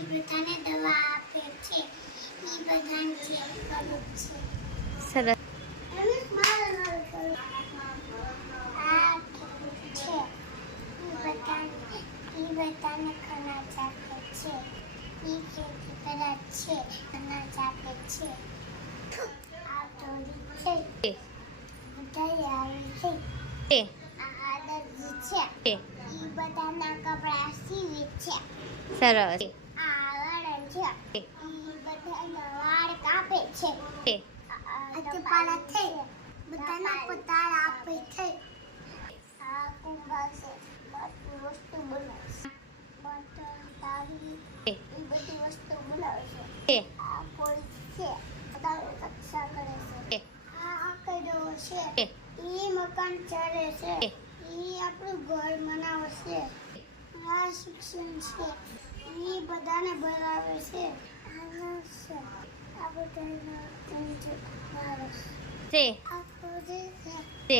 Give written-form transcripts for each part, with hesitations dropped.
ઈ બધાને દવા આપે છે, ઈ બધાને ચેક કરે છે. સરસ. આ છે ઈ બધાને ખનાજ આપે છે, ઈ ખેતી કરે છે, ખનાજ આપે છે. આ દોરી છે, બધાય આવી છે. એ આ દરજી છે, એ ઈ બધાના કપડા સીવે છે. સરસ. આ વળણ છે, ઈ બધાના વાળ કાપે છે. એ અત્યપાળા થઈ બધાના પતાળ આપે છે. આ કુંભા છે, બધી વસ્તુ બનાવે છે. બટન તાવી એ ઈ બધી વસ્તુ બનાવે છે. એ આ પોલીસ છે, બધાની રક્ષા કરે છે. એ આ આકડો છે, એ ઈ મકાન ચડે છે, એ ઈ આપણું ઘર બનાવે છે. આ શિક્ષણ છે, ઈ બધાને ભણાવે છે. આ નર્સ છે, આ બધાને ભણાવે છે. તે આ પોલીસ છે, તે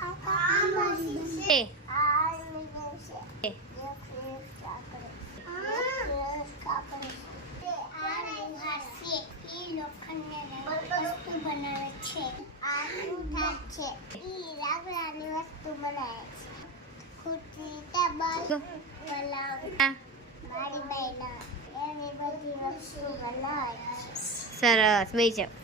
આ માસી છે, તે આ લીલો છે. તે એક રક્ષા કરે છે. રક્ષા કરે છે. આ લોહાર છે, ઈ લોખંડને વસ્તુ બનાવે છે. આ સુથાર છે, ઈ લાકડાની વસ્તુ બનાવે છે. ખુરશી, ટેબલ બનાવે છે. આ મારી બહેન એવી બધી વસ્તુ બનાવે છે. સરસ. બેસી જાઓ.